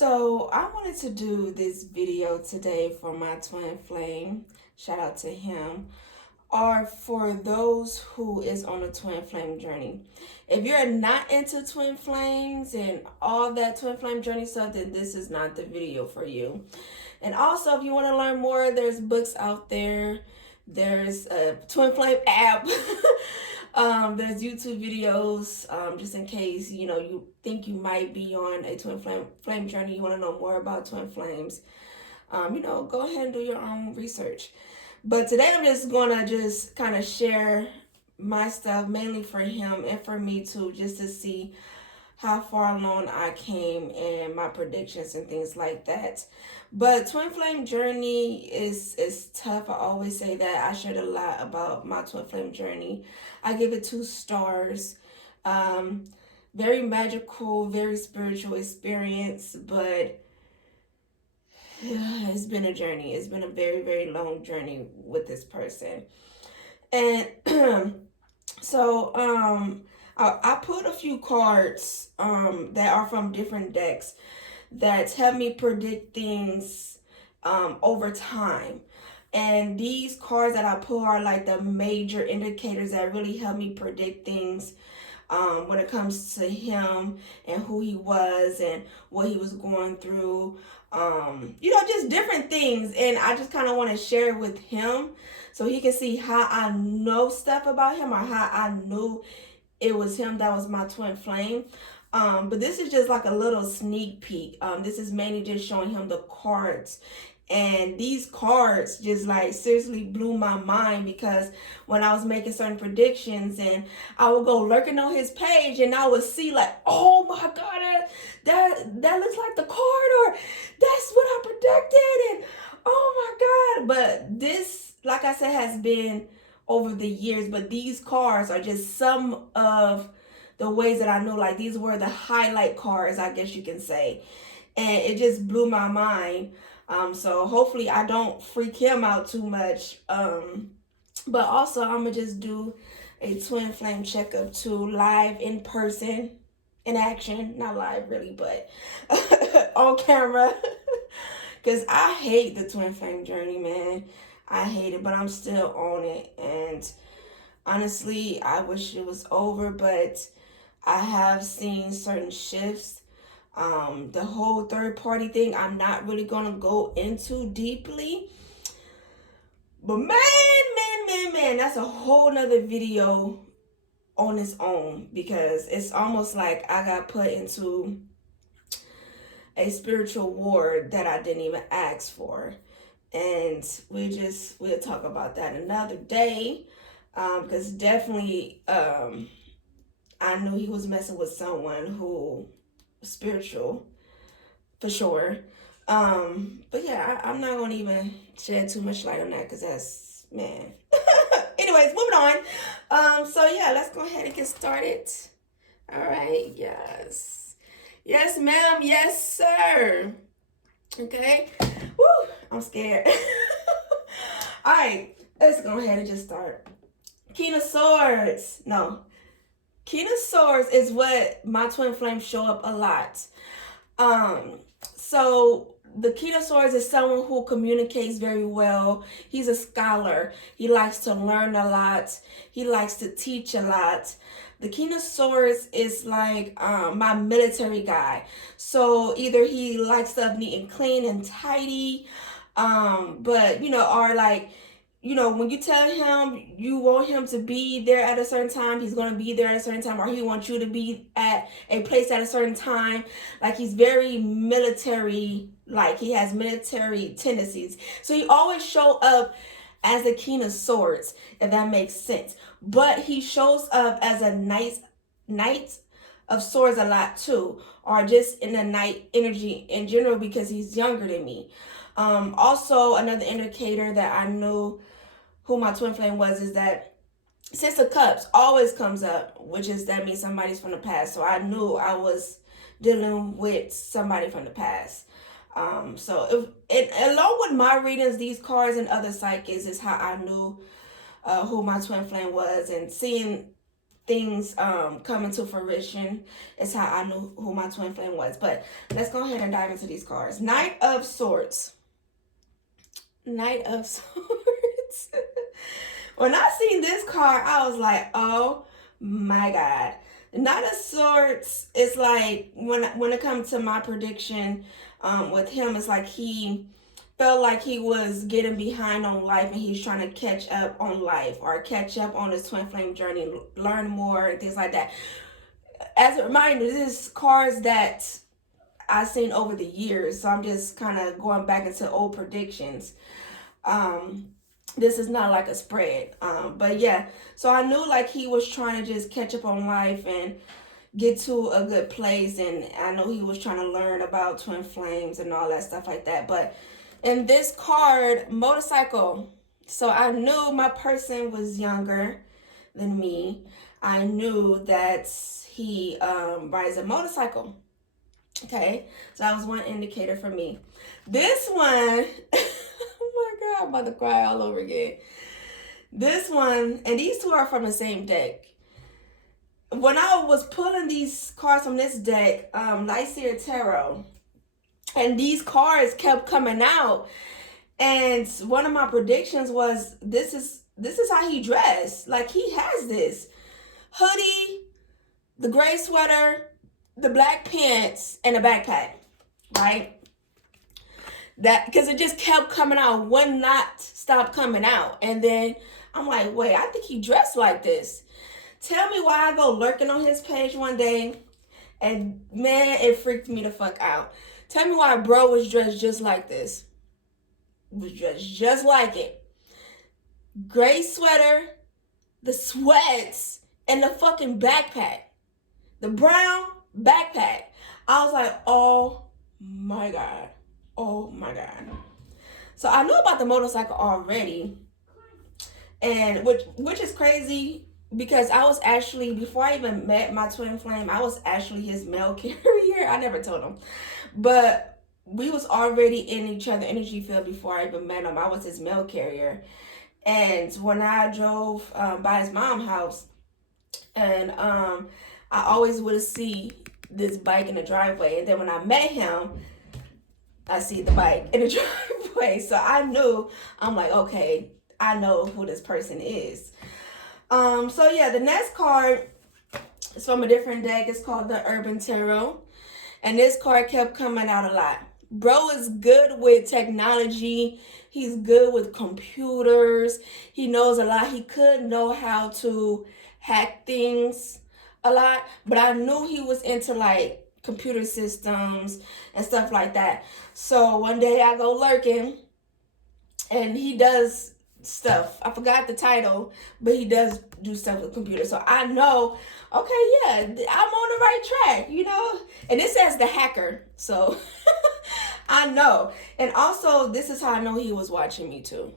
So I wanted to do this video today for my twin flame. Shout out to him. Or for those who is on a twin flame journey. If you're not into twin flames and all that twin flame journey stuff, then this is not the video for you. And also, if you want to learn more, there's books out there. There's a twin flame app. There's YouTube videos, just in case you think you might be on a twin flame journey. You want to know more about twin flames. Go ahead and do your own research. But today I'm just gonna just kind of share my stuff, mainly for him and for me too, just to see how far along I came and my predictions and things like that. But twin flame journey is tough. I always say that. I shared a lot about my twin flame journey. I give it 2 stars. Very magical, very spiritual experience, but it's been a journey. It's been a very, very long journey with this person. And so I put a few cards that are from different decks that help me predict things over time. And these cards that I put are like the major indicators that really help me predict things when it comes to him and who he was and what he was going through. Just different things. And I just kind of want to share with him so he can see how I know stuff about him or how I knew it was him that was my twin flame. But this is just like a little sneak peek. This is mainly just showing him the cards. And these cards just like seriously blew my mind, because when I was making certain predictions and I would go lurking on his page and I would see like, oh my God, that looks like the card, or that's what I predicted, and oh my God. But this, like I said, has been over the years, but these cards are just some of the ways that I knew. Like, these were the highlight cards, I guess you can say. And it just blew my mind. So hopefully I don't freak him out too much. But also I'm going to just do a twin flame checkup too, live in person, in action. Not live really, but on camera. Because I hate the twin flame journey, man. I hate it, but I'm still on it. And honestly, I wish it was over, but I have seen certain shifts. The whole third party thing, I'm not really gonna go into deeply. But man, that's a whole nother video on its own, because it's almost like I got put into a spiritual war that I didn't even ask for. And we'll talk about that another day. Because definitely I knew he was messing with someone who spiritual for sure. But yeah, I'm not gonna even shed too much light on that, because that's, man. Anyways, moving on. So yeah, let's go ahead and get started. All right. Yes ma'am, yes sir. Okay. Woo, I'm scared. All right, let's go ahead and just start. King of Swords. No, King of Swords is what my twin flames show up a lot. So the King of Swords is someone who communicates very well. He's a scholar. He likes to learn a lot. He likes to teach a lot. The King of Swords is like my military guy. So either he likes stuff neat and clean and tidy, but or like, when you tell him you want him to be there at a certain time, he's going to be there at a certain time, or he wants you to be at a place at a certain time. Like, he's very military, like he has military tendencies. So he always show up as the King of Swords, if that makes sense. But he shows up as a knight of swords a lot too, or just in the knight energy in general, because he's younger than me. Also, another indicator that I knew who my twin flame was is that Six of Cups always comes up, that means somebody's from the past. So I knew I was dealing with somebody from the past. So along with my readings, these cards and other psychics is how I knew who my twin flame was, and seeing things coming to fruition is how I knew who my twin flame was. But let's go ahead and dive into these cards. Knight of Swords. Knight of Swords. When I seen this card, I was like, oh my God. The Knight of Swords is like, when it comes to my prediction with him, it's like he felt like he was getting behind on life and he's trying to catch up on life or catch up on his twin flame journey, learn more and things like that. As a reminder, this is cards that I've seen over the years, so I'm just kind of going back into old predictions. This is not like a spread, but yeah, so I knew like he was trying to just catch up on life and get to a good place, and I know he was trying to learn about twin flames and all that stuff like that. But in this card, motorcycle, so I knew my person was younger than me. I knew that he rides a motorcycle. Okay, so that was one indicator for me. This one oh my God, I'm about to cry all over again. This one, and these two are from the same deck. When I was pulling these cards from this deck, Lysair Tarot, and these cards kept coming out, and one of my predictions was this is how he dressed. Like, he has this hoodie, the gray sweater, the black pants, and a backpack, right? That, because it just kept coming out, would not stop coming out. And then I'm like, wait, I think he dressed like this. Tell me why I go lurking on his page one day, and man, it freaked me the fuck out. Tell me why bro was dressed just like this. Was dressed just like it. Gray sweater, the sweats, and the fucking backpack. The brown backpack. I was like, oh my God. Oh my God. So I knew about the motorcycle already, and which is crazy because I was actually, before I even met my twin flame, I was actually his mail carrier. I never told him, but we was already in each other's energy field before I even met him. I was his mail carrier, and when I drove by his mom's house, and I always would see this bike in the driveway, and then when I met him, I see the bike in the driveway. So I knew, I'm like, okay, I know who this person is. So yeah, the next card is from a different deck. It's called the Urban Tarot. And this card kept coming out a lot. Bro is good with technology. He's good with computers. He knows a lot. He could know how to hack things a lot. But I knew he was into like computer systems and stuff like that. So one day I go lurking, and he does stuff. I forgot the title, but he does do stuff with computers. So I know, okay, yeah, I'm on the right track, you know? And it says the hacker. So I know. And also, this is how I know he was watching me too.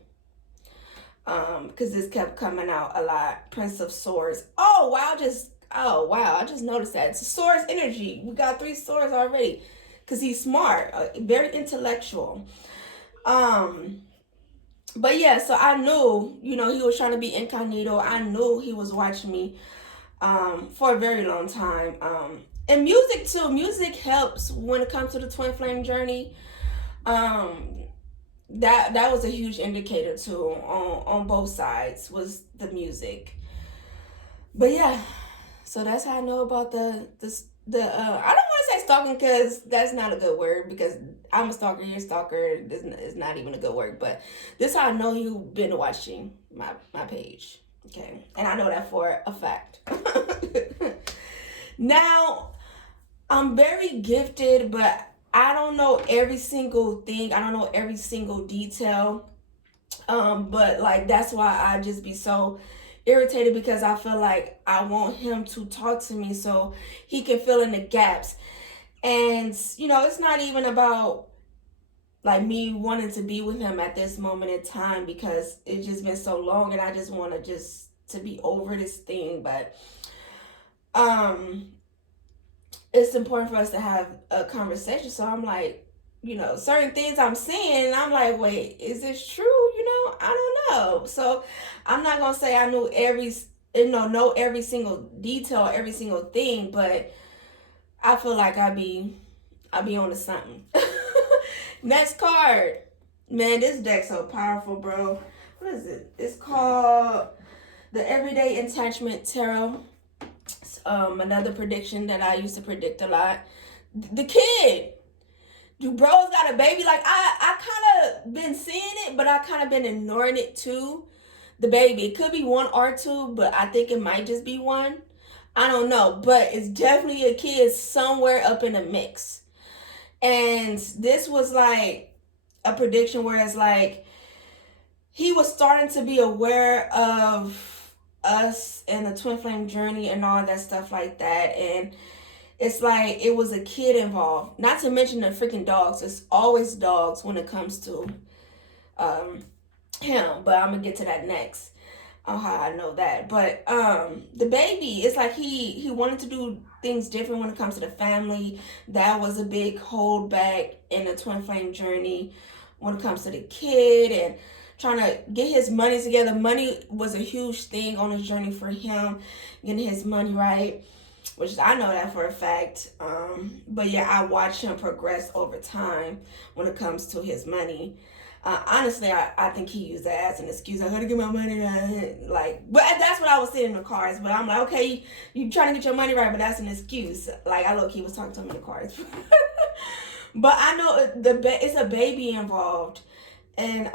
Because this kept coming out a lot. Prince of Swords. Oh, wow, I just noticed that. It's a Swords energy. We got 3 swords already. Because he's smart. Very intellectual. But yeah, so I knew, you know, he was trying to be incognito. I knew he was watching me for a very long time. And music too. Music helps when it comes to the twin flame journey. That was a huge indicator too on both sides, was the music. But yeah, so that's how I know about the I don't want to say stalking, because that's not a good word, because I'm a stalker, you're a stalker, it's not even a good word, but this is how I know you've been watching my page, okay? And I know that for a fact. Now, I'm very gifted, but I don't know every single thing. I don't know every single detail. But like, that's why I just be so irritated, because I feel like I want him to talk to me so he can fill in the gaps. And, you know, it's not even about like me wanting to be with him at this moment in time, because it's just been so long and I just want to be over this thing. But it's important for us to have a conversation. So I'm like, you know, certain things I'm seeing, and I'm like, wait, is this true? You know, I don't know. So I'm not going to say I knew every know every single detail, every single thing, but I feel like I be on to something. Next card. Man, this deck's so powerful, bro. What is it? It's called the Everyday Attachment Tarot. Another prediction that I used to predict a lot. The kid. Bro's got a baby. Like, I kind of been seeing it, but I kind of been ignoring it too. The baby. It could be one or two, but I think it might just be one. I don't know, but it's definitely a kid somewhere up in the mix. And this was like a prediction where it's like he was starting to be aware of us and the twin flame journey and all that stuff like that. And it's like it was a kid involved. Not to mention the freaking dogs. It's always dogs when it comes to him. But I'm gonna get to that next on how I know that. But the baby, it's like he wanted to do things different when it comes to the family. That was a big holdback in the twin flame journey when it comes to the kid and trying to get his money together. Money was a huge thing on his journey for him, getting his money right, which I know that for a fact. But yeah, I watched him progress over time when it comes to his money. Honestly, I think he used that as an excuse. I gotta get my money right. Like, but that's what I was saying in the cards. But I'm like, okay, you trying to get your money right, but that's an excuse. Like, I look, he was talking to him in the cards. But I know it's a baby involved. And,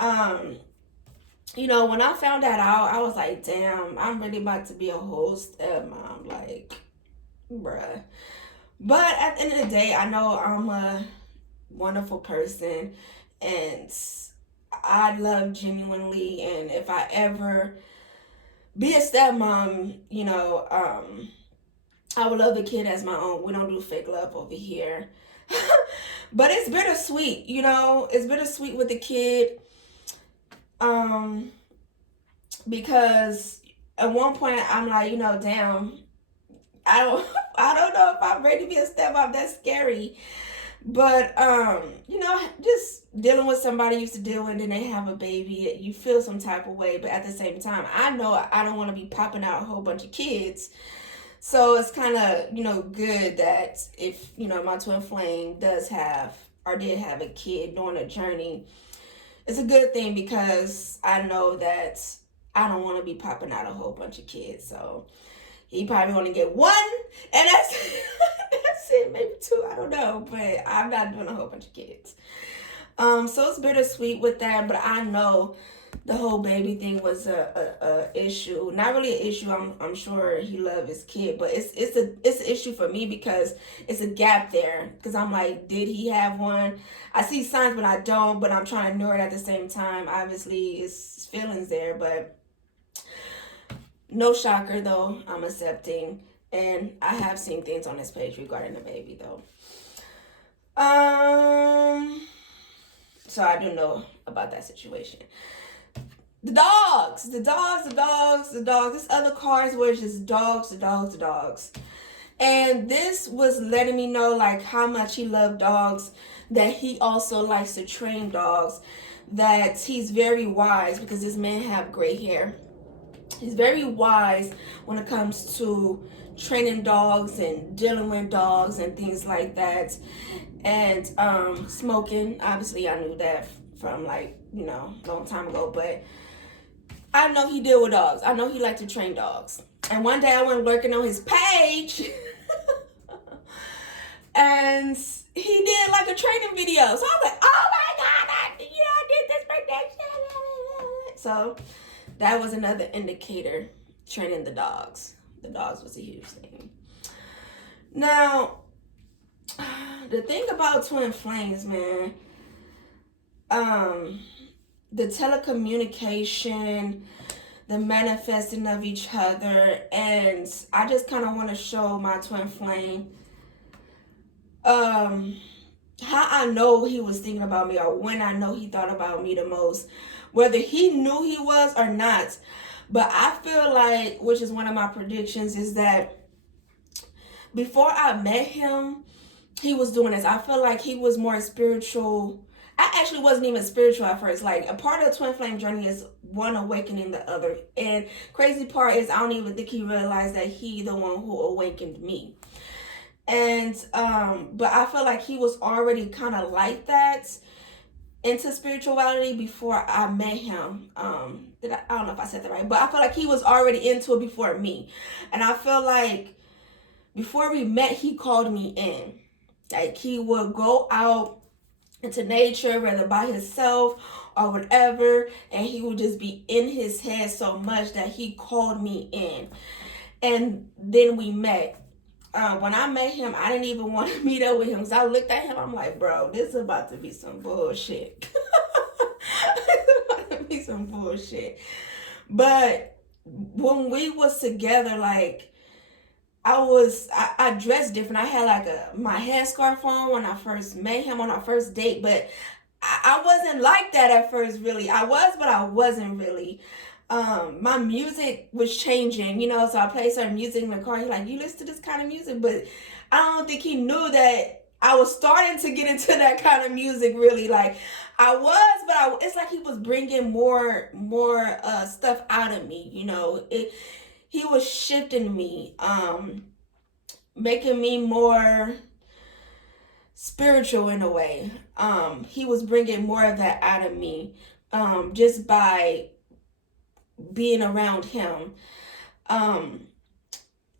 you know, when I found that out, I was like, damn, I'm really about to be a whole stepmom. Like, bruh. But at the end of the day, I know I'm a wonderful person. And I love genuinely, and if I ever be a stepmom, you know, I would love the kid as my own. We don't do fake love over here. But it's bittersweet, you know. It's bittersweet with the kid. Because at one point I'm like, you know, damn, I don't know if I'm ready to be a stepmom. That's scary. But, you know, just dealing with somebody you used to deal with and then they have a baby, you feel some type of way. But at the same time, I know I don't want to be popping out a whole bunch of kids. So it's kind of, you know, good that if, you know, my twin flame does have or did have a kid during a journey, it's a good thing because I know that I don't want to be popping out a whole bunch of kids. So he probably want to get one, and that's it, maybe two, I don't know, but I'm not doing a whole bunch of kids. So it's bittersweet with that, but I know the whole baby thing was a issue. Not really an issue. I'm sure he loved his kid, but it's an issue for me because it's a gap there. Because I'm like, did he have one? I see signs, but I don't. But I'm trying to ignore it at the same time. Obviously, it's feelings there, but no shocker though. I'm accepting, and I have seen things on this page regarding the baby though. So I do know about that situation. The dogs. This other cards were just dogs. And this was letting me know like how much he loved dogs, that he also likes to train dogs, that he's very wise because this man have gray hair. He's very wise when it comes to training dogs and dealing with dogs and things like that. And smoking, obviously I knew that from like, you know, a long time ago, but I know he deal with dogs. I know he liked to train dogs. And one day I went lurking on his page and he did like a training video. So I was like, oh my God, I did this prediction. So that was another indicator, training the dogs. The dogs was a huge thing. Now, the thing about twin flames, man, the telecommunication, the manifesting of each other, and I just kind of want to show my twin flame how I know he was thinking about me, or when I know he thought about me the most, whether he knew he was or not. But I feel like, which is one of my predictions, is that before I met him, he was doing this. I feel like he was more spiritual I actually wasn't even spiritual at first. Like, a part of the twin flame journey is one awakening the other. And crazy part is I don't even think he realized that he the one who awakened me. And but I feel like he was already kind of like that into spirituality before I met him. I don't know if I said that right, but I feel like he was already into it before me. And I feel like before we met, he called me in. Like, he would go out into nature, whether by himself or whatever, and he would just be in his head so much that he called me in. And then we met. When I met him, I didn't even want to meet up with him because I looked at him, I'm like, bro, this is about to be some bullshit. It's about to be some bullshit. But when we was together, like, I dressed different. I had like my headscarf on when I first met him on our first date, but I wasn't like that at first, really. I was, but I wasn't really. My music was changing, so I played certain music in the car. He's like, you listen to this kind of music? But I don't think he knew that I was starting to get into that kind of music, really. Like, I was, but it's like he was bringing more stuff out of me, he was shifting me, making me more spiritual in a way. He was bringing more of that out of me, just by being around him.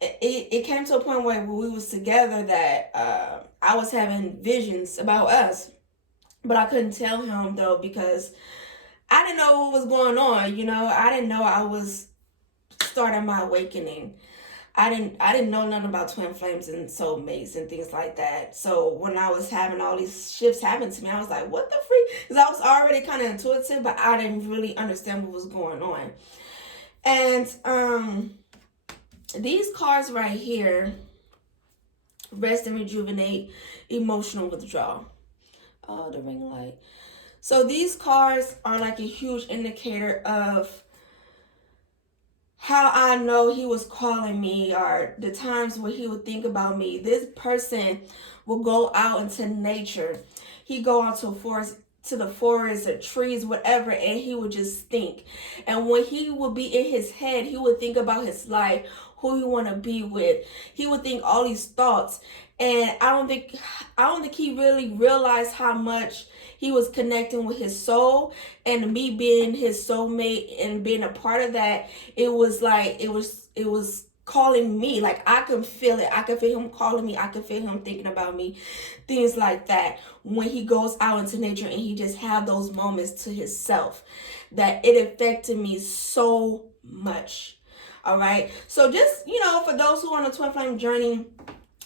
It came to a point where we was together that I was having visions about us, but I couldn't tell him though because I didn't know what was going on. I didn't know I was starting my awakening. I didn't know nothing about twin flames and soulmates and things like that. So when I was having all these shifts happen to me, I was like, what the freak? Because I was already kind of intuitive, but I didn't really understand what was going on. And these cards right here, rest and rejuvenate, emotional withdrawal. The ring light. So these cards are like a huge indicator of how I know he was calling me, or the times where he would think about me. This person will go out into nature. He go out to the forest or trees, whatever, and he would just think. And when he would be in his head, he would think about his life, who he want to be with. He would think all these thoughts. And I don't think he really realized how much he was connecting with his soul, and me being his soulmate and being a part of that. It was like it was calling me. Like, I can feel it. I can feel him calling me. I can feel him thinking about me. Things like that. When he goes out into nature and he just have those moments to himself, that it affected me so much. All right. So just, for those who are on a twin flame journey,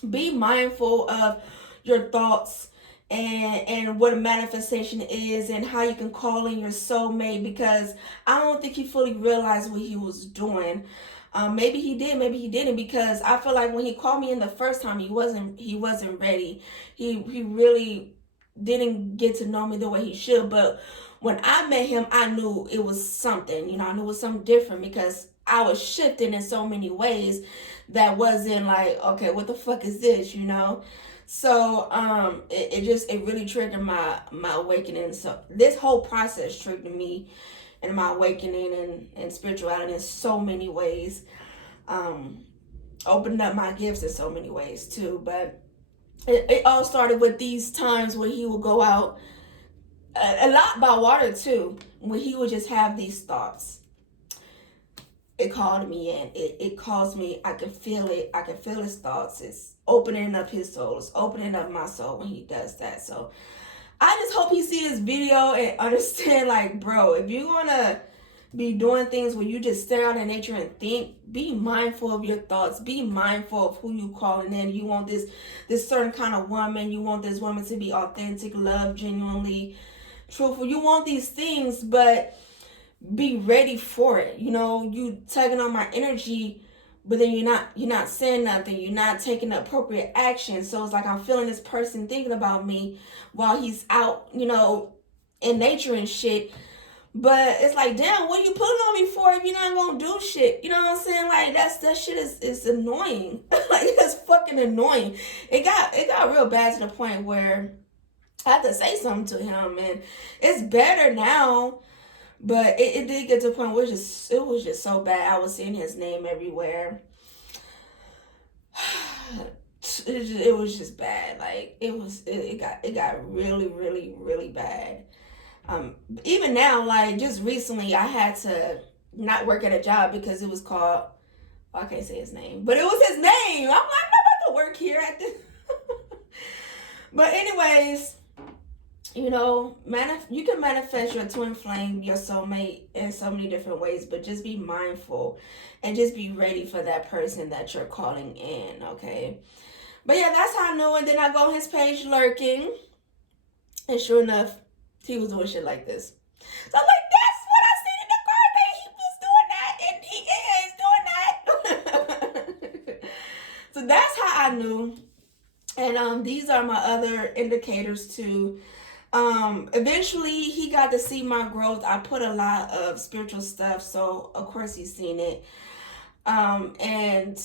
be mindful of your thoughts and what a manifestation is and how you can call in your soulmate, because I don't think he fully realized what he was doing. Maybe he did, maybe he didn't, because I feel like when he called me in the first time, he wasn't ready. He really didn't get to know me the way he should. But when I met him, I knew it was something. I knew it was something different, because I was shifting in so many ways that wasn't like, okay, what the fuck is this, So it really triggered my awakening. So this whole process triggered me and my awakening and spirituality in so many ways. Opened up my gifts in so many ways too. But it all started with these times when he would go out, a lot by water too, when he would just have these thoughts. It called me in. It calls me. I can feel it. I can feel his thoughts. It's opening up his soul. It's opening up my soul when he does that. So I just hope he see this video and understand, like, bro, if you're going to be doing things where you just stare out in nature and think, be mindful of your thoughts. Be mindful of who you calling in. You want this certain kind of woman. You want this woman to be authentic, love, genuinely truthful. You want these things, but be ready for it. You tugging on my energy, but then you're not saying nothing. You're not taking the appropriate action. So it's like I'm feeling this person thinking about me while he's out, in nature and shit. But it's like, damn, what are you pulling on me for if you're not gonna do shit? You know what I'm saying? Like, that shit is annoying. Like, it's fucking annoying. It got real bad to the point where I had to say something to him, and it's better now. But it did get to the point where it was just so bad. I was seeing his name everywhere. It was just bad. Like it got really, really, really bad. Even now, like just recently, I had to not work at a job because it was called. I can't say his name, but it was his name. I'm like, I'm not about to work here at this. But anyways, you know, you can manifest your twin flame, your soulmate, in so many different ways, but just be mindful and just be ready for that person that you're calling in, okay? But yeah, that's how I knew. And then I go on his page lurking, and sure enough, he was doing shit like this. So I'm like, that's what I seen in the card that he is doing that, and he is doing that. So that's how I knew. And these are my other indicators too. Eventually he got to see my growth. I put a lot of spiritual stuff, so of course he's seen it. And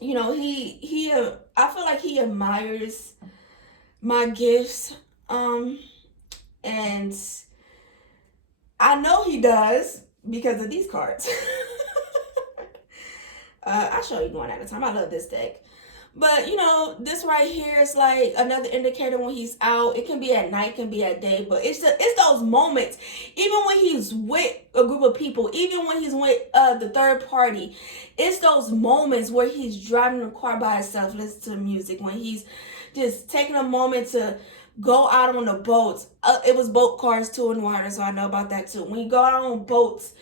you know, I feel like he admires my gifts. And I know he does because of these cards. I'll show you one at a time. I love this deck. But, you know, this right here is like another indicator when he's out. It can be at night, can be at day. But it's those moments. Even when he's with a group of people, even when he's with the third party, it's those moments where he's driving the car by himself, listening to music, when he's just taking a moment to go out on the boats. It was boat cars too in water, so I know about that too. When you go out on boats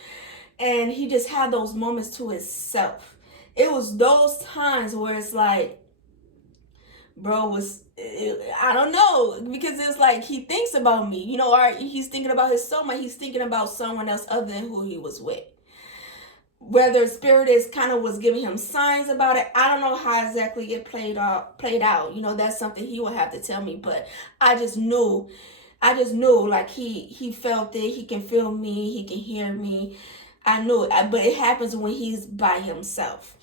and he just had those moments to himself. It was those times where it's like, bro I don't know, because it's like he thinks about me, you know, or he's thinking about his soulmate, he's thinking about someone else other than who he was with. Whether spirit is kind of was giving him signs about it, I don't know how exactly it played out. You know, that's something he would have to tell me, but I just knew like he felt it, he can feel me, he can hear me. I knew it, but it happens when he's by himself.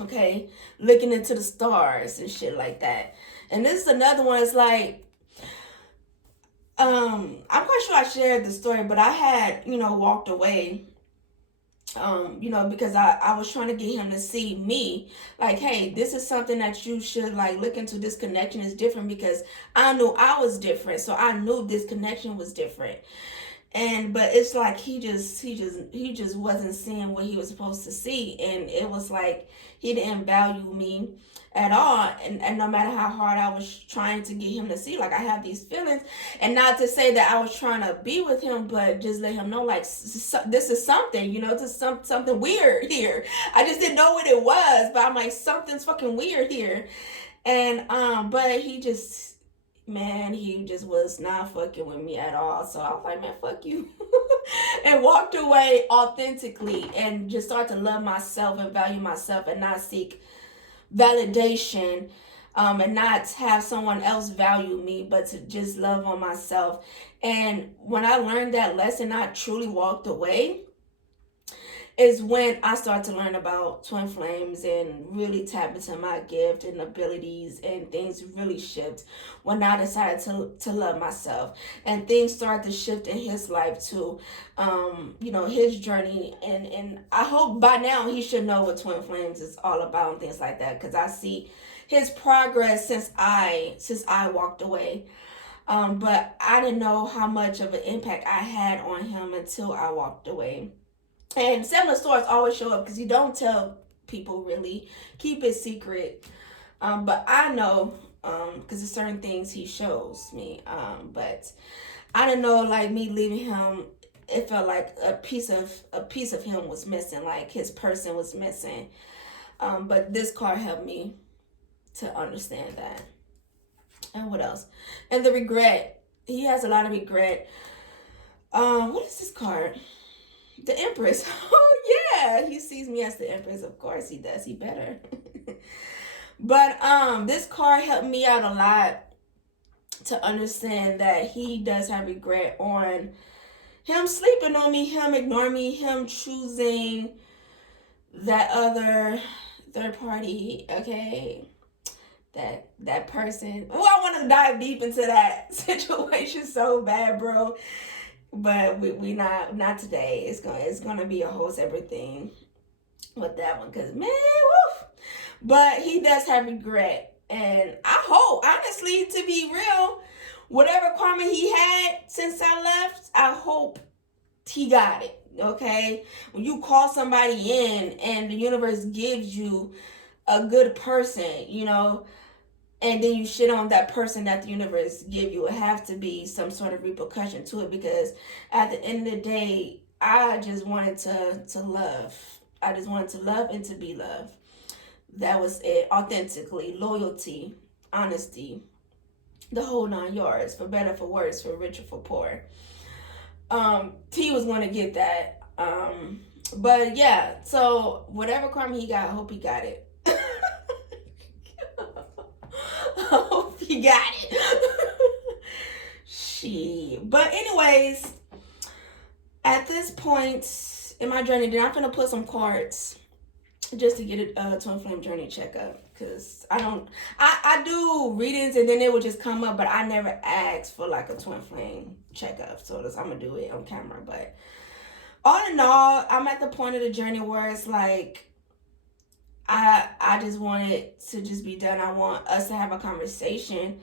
Okay, looking into the stars and shit like that. And this is another one. It's like, I'm quite sure I shared the story, but I had, you know, walked away, you know, because I was trying to get him to see me, like, hey, this is something that you should like look into. This connection is different, because I knew I was different, so I knew this connection was different. But it's like he just wasn't seeing what he was supposed to see, and it was like he didn't value me at all. And no matter how hard I was trying to get him to see, like, I have these feelings, and not to say that I was trying to be with him, but just let him know, like, this is something, you know, this is something weird here. I just didn't know what it was, but I'm like, something's fucking weird here. And but he just was not fucking with me at all. So I was like, man, fuck you. And walked away authentically, and just start to love myself and value myself, and not seek validation, and not have someone else value me, but to just love on myself. And when I learned that lesson, I truly walked away, is when I started to learn about twin flames and really tap into my gift and abilities, and things really shift when I decided to love myself. And things started to shift in his life too, you know, his journey. And I hope by now he should know what twin flames is all about and things like that, because I see his progress since I walked away. But I didn't know how much of an impact I had on him until I walked away. And similar stories always show up, because you don't tell people, really. Keep it secret. But I know, because there's certain things he shows me. But I didn't know, like, me leaving him, it felt like a piece of him was missing, like his person was missing. But this card helped me to understand that. And what else? And the regret. He has a lot of regret. What is this card? The Empress. Oh, yeah. He sees me as the Empress. Of course he does. He better. But this card helped me out a lot to understand that he does have regret on him sleeping on me, him ignoring me, him choosing that other third party, okay? That person. Oh, I want to to dive deep into that situation so bad, bro. But we not today. It's gonna be a whole separate thing with that one, cause man, woof. But he does have regret, and I hope, honestly, to be real, whatever karma he had since I left, I hope he got it. Okay, when you call somebody in and the universe gives you a good person, you know, and then you shit on that person that the universe give you, it have to be some sort of repercussion to it, because at the end of the day, I just wanted to love. I just wanted to love and to be loved. That was it. Authentically, loyalty, honesty, the whole 9 yards, for better, for worse, for richer, for poor. T was going to get that. But yeah, so whatever karma he got, I hope he got it. I hope he got it. Shit. But anyways, at this point in my journey, then I'm gonna put some cards just to get a twin flame journey checkup, because I do readings and then it will just come up, but I never ask for like a twin flame checkup, so I'm gonna do it on camera. But all in all, I'm at the point of the journey where it's like I just want it to just be done. I want us to have a conversation,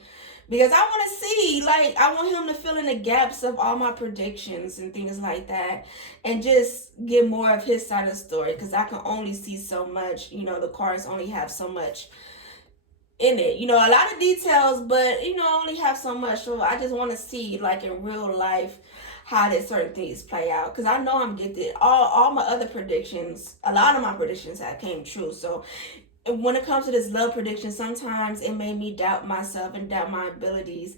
because I want to see, like, I want him to fill in the gaps of all my predictions and things like that, and just get more of his side of the story, because I can only see so much. You know, the cards only have so much in it. You know, a lot of details, but, you know, only have so much. So I just want to see, like, in real life, how did certain things play out, because I know I'm getting all my other predictions. A lot of my predictions have came true. So when it comes to this love prediction, sometimes it made me doubt myself and doubt my abilities.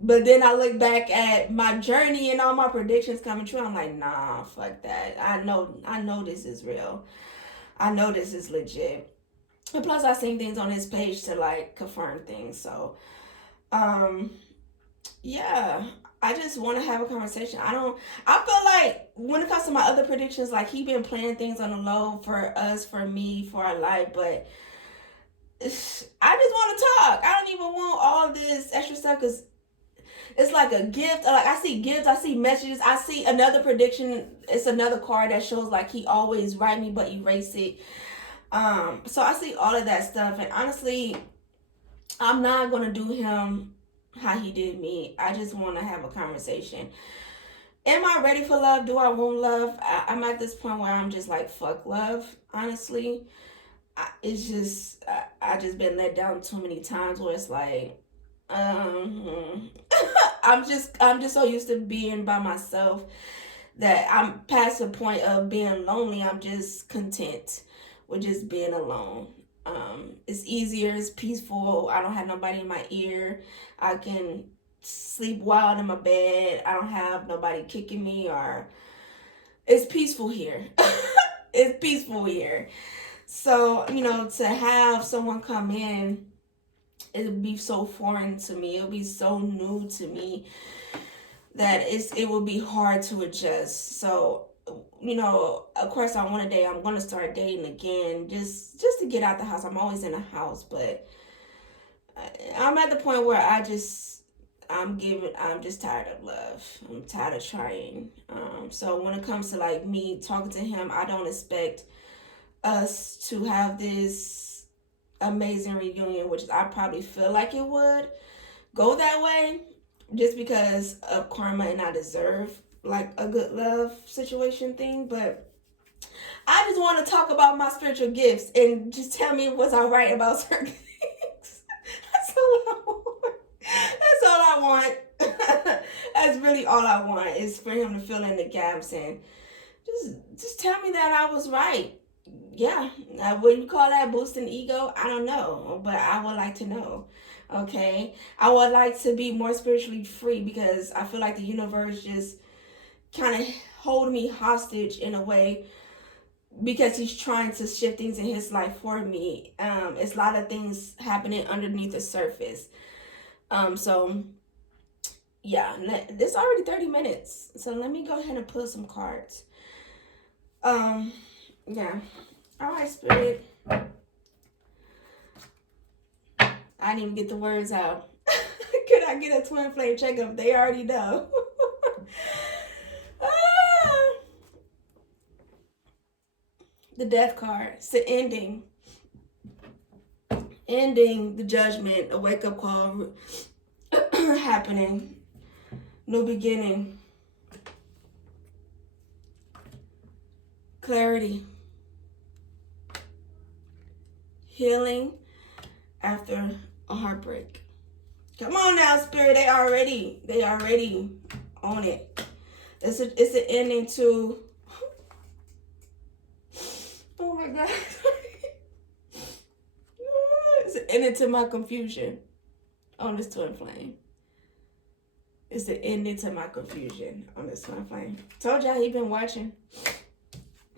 But then I look back at my journey and all my predictions coming true. I'm like, nah, fuck that. I know this is real. I know this is legit. And plus, I seen things on his page to like confirm things. So, yeah, I just want to have a conversation. I feel like when it comes to my other predictions, like, he been playing things on the low for us, for me, for our life, but I just want to talk. I don't even want all this extra stuff, because it's like a gift. Like, I see gifts, I see messages, I see another prediction. It's another card that shows like he always write me but erase it. So I see all of that stuff, and honestly, I'm not gonna do him how he did me. I just want to have a conversation. Am I ready for love? Do I want love? I'm at this point where I'm just like, fuck love, honestly. It's just, I just been let down too many times where it's like, I'm just so used to being by myself that I'm past the point of being lonely. I'm just content with just being alone. It's easier, it's peaceful. I don't have nobody in my ear. I can sleep wild in my bed. I don't have nobody kicking me, or it's peaceful here. It's peaceful here. So, you know, to have someone come in, it would be so foreign to me. It would be so new to me that it would be hard to adjust. So, you know, of course, I want to date. I'm going to start dating again, just to get out the house. I'm always in the house, but I'm at the point where I'm just tired of love. I'm tired of trying. So when it comes to like me talking to him, I don't expect us to have this amazing reunion, which I probably feel like it would go that way, just because of karma, and I deserve like a good love situation thing. But I just want to talk about my spiritual gifts and just tell me was I right about certain things. That's all I want. That's all I want. That's really all I want, is for him to fill in the gaps and just tell me that I was right. Yeah, what you call that, boosting ego? I don't know, but I would like to know. Okay, I would like to be more spiritually free, because I feel like the universe just kind of hold me hostage in a way, because he's trying to shift things in his life for me. It's a lot of things happening underneath the surface. So yeah, it's already 30 minutes, so let me go ahead and pull some cards. Yeah. All right, Spirit. I didn't even get the words out. I get a twin flame checkup, they already know. Ah, the death card. It's the ending. Ending, the judgment, a wake-up call happening. New beginning. Clarity. Healing after a heartbreak. Come on now, Spirit. They already on it. It's an ending to. Oh my God. It's an ending to my confusion on this twin flame. It's the ending to my confusion on this twin flame. Told y'all he been watching.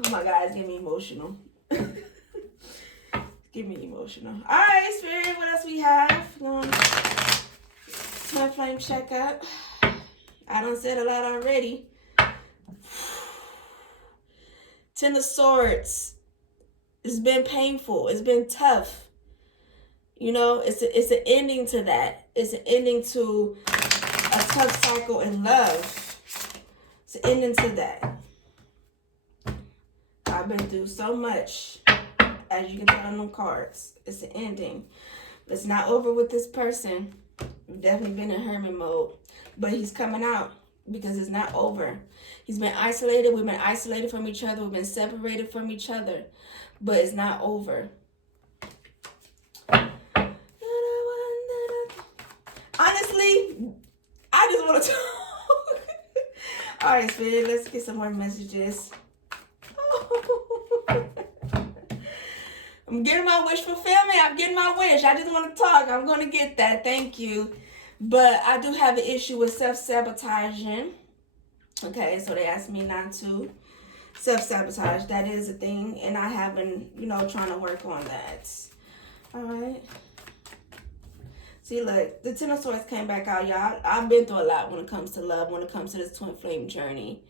Oh my God, it's getting me emotional. Get me emotional. All right, Spirit, what else we have? Twin flame checkup. I done said a lot already. Ten of Swords. It's been painful. It's been tough. You know, it's an ending to that. It's an ending to a tough cycle in love. It's an ending to that. I've been through so much, as you can tell on them cards. It's an ending. It's not over with this person. We've definitely been in hermit mode. But he's coming out because it's not over. He's been isolated. We've been isolated from each other. We've been separated from each other. But it's not over. Honestly, I just want to talk. All right, Spirit, let's get some more messages. I'm getting my wish fulfillment. I'm getting my wish. I just want to talk. I'm going to get that. Thank you. But I do have an issue with self-sabotaging. Okay, so they asked me not to self-sabotage. That is a thing. And I have been, trying to work on that. All right. See, look, the Ten of Swords came back out, y'all. I've been through a lot when it comes to love, when it comes to this twin flame journey.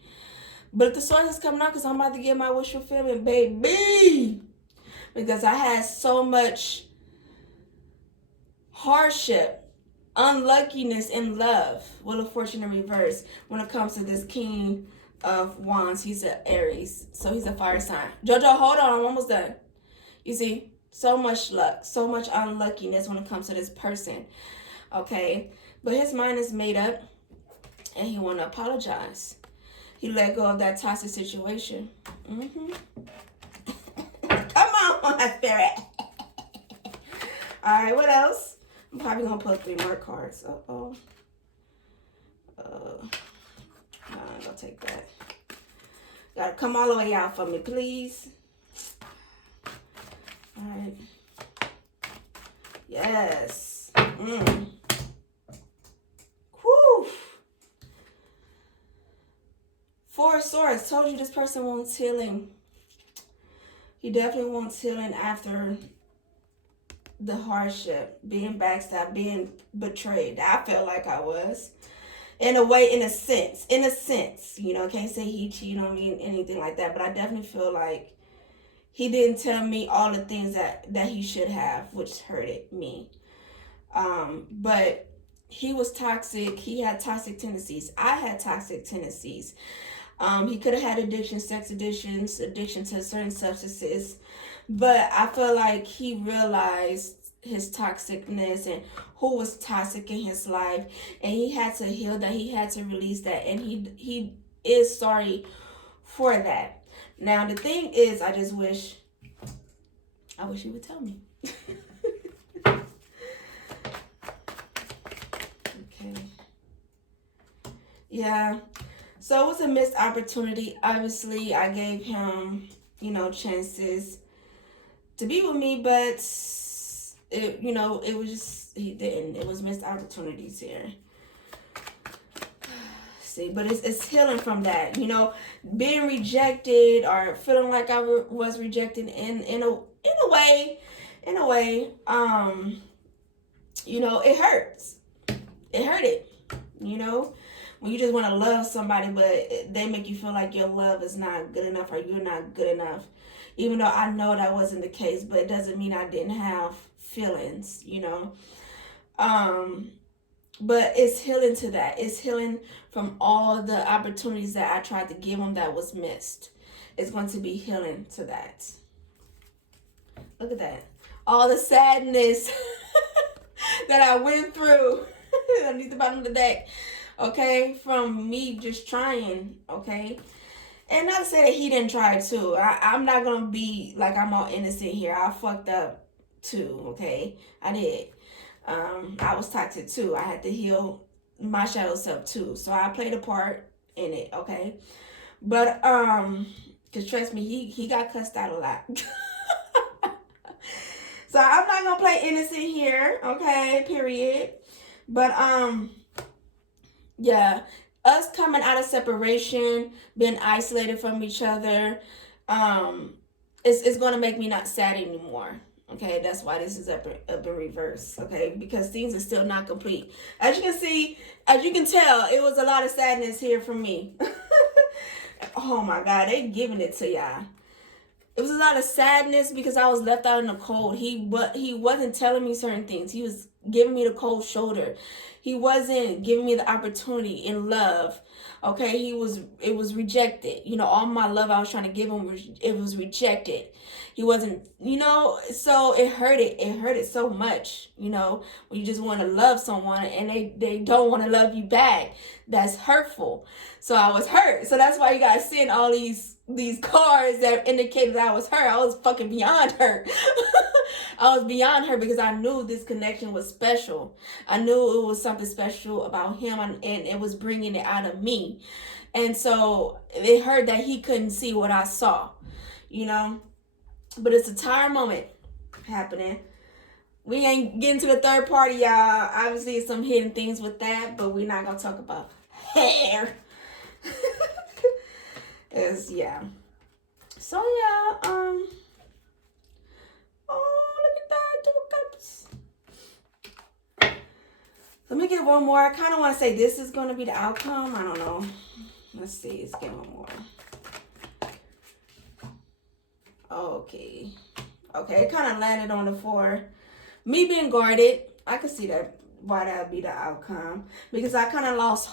But the Swords is coming out because I'm about to get my wish fulfillment, baby. Because I had so much hardship, unluckiness in love. Wheel of Fortune in reverse. When it comes to this King of Wands, he's an Aries. So he's a fire sign. Jojo, hold on. I'm almost done. You see? So much luck, so much unluckiness when it comes to this person, okay? But his mind is made up, and he want to apologize. He let go of that toxic situation. Come on, Spirit. All right, what else? I'm probably going to pull 3 more cards. Uh-oh. I'm going to take that. Got to come all the way out for me, please. All right. Yes. Whew. Four of Swords. Told you this person wants healing. He definitely wants healing after the hardship, being backstabbed, being betrayed. I felt like I was. In a way, in a sense. Can't say he cheated on me, anything like that. But I definitely feel like he didn't tell me all the things that he should have, which hurted me. But he was toxic. He had toxic tendencies. I had toxic tendencies. He could have had addiction, sex addictions, addiction to certain substances. But I feel like he realized his toxicness and who was toxic in his life. And he had to heal that. He had to release that. And he is sorry for that. Now, the thing is, I wish he would tell me. Okay. Yeah. So it was a missed opportunity. Obviously, I gave him, chances to be with me, but it was just, he didn't. It was missed opportunities here. See, but it's healing from that, being rejected or feeling like I was rejected in a way, it hurts. It hurted, when you just want to love somebody, but they make you feel like your love is not good enough or you're not good enough. Even though I know that wasn't the case, but it doesn't mean I didn't have feelings, But it's healing to that. It's healing from all the opportunities that I tried to give him that was missed. It's going to be healing to that. Look at that. All the sadness that I went through underneath the bottom of the deck. Okay? From me just trying. Okay? And not to say that he didn't try too. I'm not going to be like I'm all innocent here. I fucked up too. Okay? I did. I was toxic too. I had to heal my shadow self too. So I played a part in it, okay? But cause trust me, he got cussed out a lot. So I'm not gonna play innocent here, okay? Period. But yeah, us coming out of separation, being isolated from each other, it's gonna make me not sad anymore. Okay, that's why this is up in reverse. Okay, because things are still not complete. As you can see, as you can tell, it was a lot of sadness here from me. Oh my God, they giving it to y'all. It was a lot of sadness because I was left out in the cold. He wasn't telling me certain things. He was giving me the cold shoulder. He wasn't giving me the opportunity in love. Okay, it was rejected. You know, all my love I was trying to give him, it was rejected. He wasn't, you know, so it hurted so much, you know, when you just want to love someone and they don't want to love you back. That's hurtful. So I was hurt. So that's why you guys seeing all these cards that indicated that I was hurt. I was fucking beyond hurt. I was beyond her because I knew this connection was special. I knew it was something special about him, and it was bringing it out of me. And so it hurt that he couldn't see what I saw, you know. But it's a tired moment happening. We ain't getting to the third party, y'all. Obviously, some hidden things with that, but we're not going to talk about hair. Yeah. So, yeah, oh, look at that, 2 cups. Let me get one more. I kind of want to say this is going to be the outcome. I don't know. Let's see. Let's get one more. Okay. Okay, it kind of landed on the 4. Me being guarded, I could see that why that would be the outcome. Because I kind of lost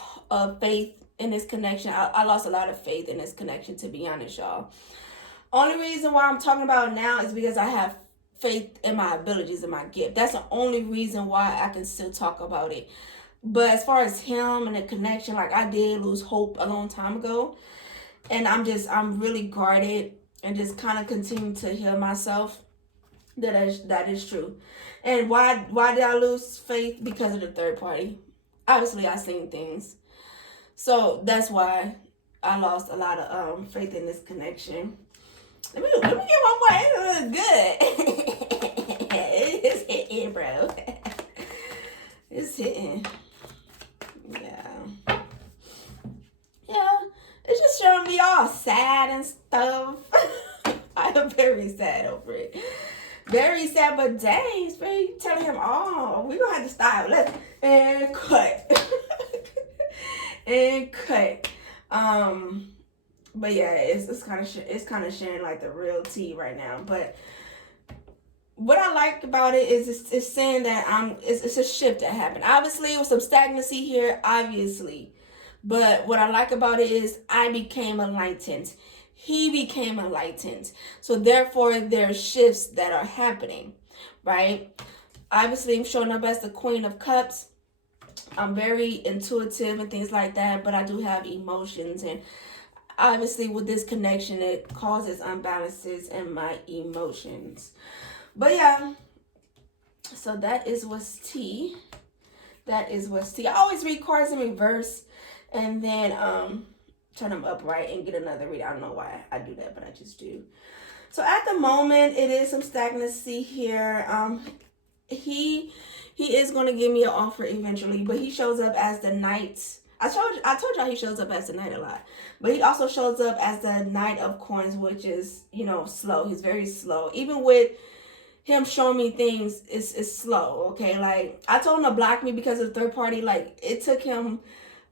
faith in this connection. I lost a lot of faith in this connection, to be honest, y'all. Only reason why I'm talking about it now is because I have faith in my abilities and my gift. That's the only reason why I can still talk about it. But as far as him and the connection, like I did lose hope a long time ago. And I'm really guarded and just kind of continue to heal myself. That is true. And why did I lose faith? Because of the third party. Obviously, I seen things. So that's why I lost a lot of faith in this connection. Let me get one more. It looks good. It's hitting, bro. It's hitting. Yeah. Yeah. It's just showing me all sad and stuff. I am very sad over it. Very sad, but dang, you telling him, oh, we're gonna have to stop. And cut. And cut. But yeah, it's kind of sharing like the real tea right now. But what I like about it is it's saying that it's a shift that happened. Obviously, it was some stagnancy here, obviously. But what I like about it is I became enlightened. He became enlightened. So therefore, there are shifts that are happening, right? Obviously, I'm showing up as the Queen of Cups. I'm very intuitive and things like that, but I do have emotions. And obviously, with this connection, it causes imbalances in my emotions. But yeah, so that is what's tea. That is what's tea. I always read cards in reverse and then turn them upright and get another read. I don't know why I do that, but I just do. So at the moment, it is some stagnancy here. He is going to give me an offer eventually, but he shows up as the Knight. I told y'all he shows up as the Knight a lot, but he also shows up as the Knight of Coins, which is, you know, slow. He's very slow. Even with him showing me things, it's slow. Okay, like I told him to block me because of the third party. Like it took him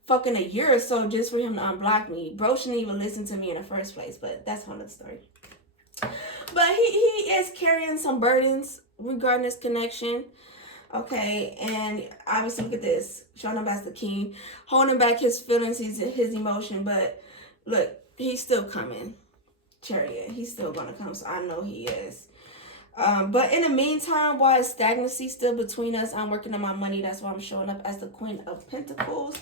fucking a year or so just for him to unblock me. Bro shouldn't even listen to me in the first place, but that's another story. But he is carrying some burdens regarding this connection. Okay, and obviously look at this. Showing up as the king, holding back his feelings, his emotion, but look, he's still coming. Chariot, he's still gonna come, so I know he is. But in the meantime, while stagnancy still between us, I'm working on my money. That's why I'm showing up as the Queen of Pentacles.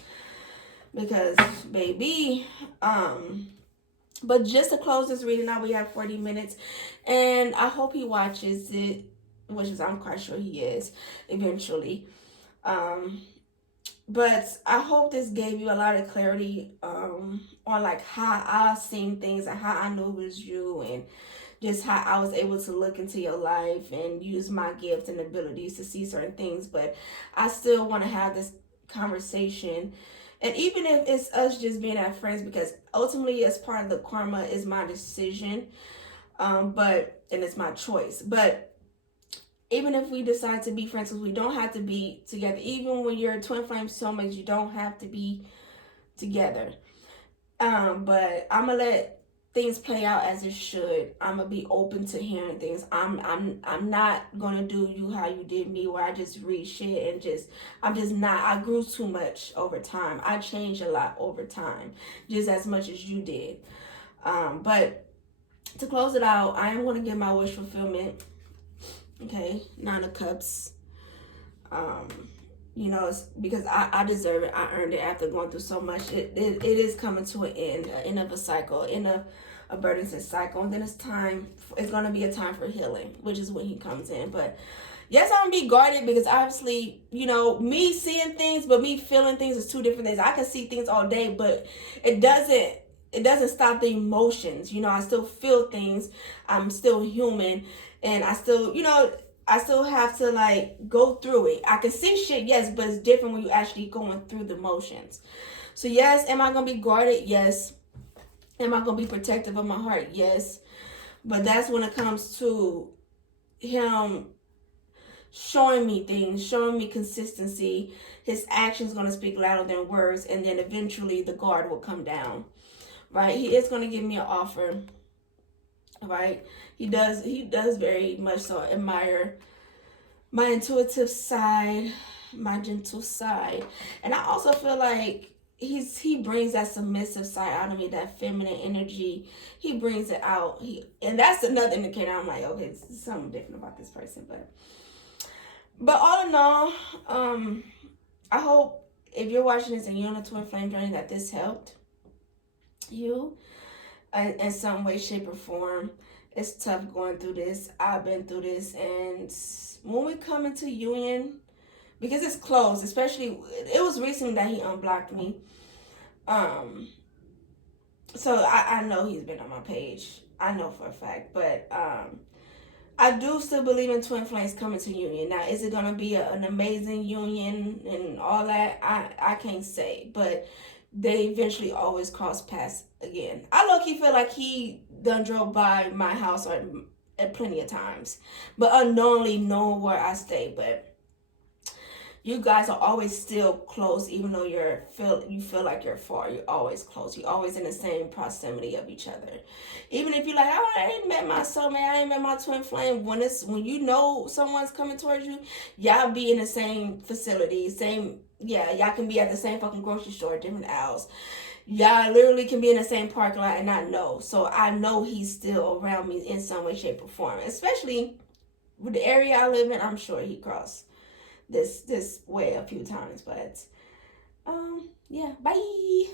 Because, baby, but just to close this reading out, we have 40 minutes. And I hope he watches it, which is I'm quite sure he is eventually. But I hope this gave you a lot of clarity on like how I've seen things and how I knew it was you, and just how I was able to look into your life and use my gifts and abilities to see certain things. But I still want to have this conversation. And even if it's us just being our friends, because ultimately as part of the karma is my decision, and it's my choice. But even if we decide to be friends, because we don't have to be together. Even when you're twin flame soulmates, you don't have to be together. But I'm gonna let things play out as it should. I'm gonna be open to hearing things. I'm not gonna do you how you did me, where I just read shit and I'm just not. I grew too much over time. I changed a lot over time, just as much as you did. But to close it out, I am gonna get my wish fulfillment. Okay, 9 of Cups. You know, it's because I deserve it. I earned it after going through so much. It is coming to an end of a cycle, end of a burdensome cycle. And then it's going to be a time for healing, which is when he comes in. But yes, I'm going to be guarded because obviously, you know, me seeing things, but me feeling things is two different things. I can see things all day, but it doesn't stop the emotions. You know, I still feel things. I'm still human. And I still, you know, I still have to like go through it. I can see shit, yes, but it's different when you actually going through the motions. So yes, am I going to be guarded? Yes. Am I going to be protective of my heart? Yes. But that's when it comes to him showing me things, showing me consistency. His actions going to speak louder than words. And then eventually the guard will come down. Right? He is going to give me an offer. Right? He does very much so admire my intuitive side, my gentle side. And I also feel like he brings that submissive side out of me, that feminine energy. He brings it out. And that's another indicator. I'm like, okay, there's something different about this person. But all in all, I hope if you're watching this and you're on a twin flame journey that this helped you in some way, shape, or form. It's tough going through this. I've been through this, and when we come into union, because it's close, especially it was recently that he unblocked me. So I know he's been on my page. I know for a fact, but I do still believe in twin flames coming to union. Now, is it gonna be an amazing union and all that? I can't say, but they eventually always cross paths again. I low-key feel like he done drove by my house at plenty of times, but unknowingly knowing where I stay. But you guys are always still close, even though you feel like you're far. You're always close. You're always in the same proximity of each other. Even if you're like, oh, I ain't met my soulmate, I ain't met my twin flame. When you know someone's coming towards you, y'all be in the same facility, y'all can be at the same fucking grocery store, different aisles. Y'all literally can be in the same parking lot and not know. So I know he's still around me in some way, shape, or form. Especially with the area I live in, I'm sure he crossed this way a few times. But yeah, bye.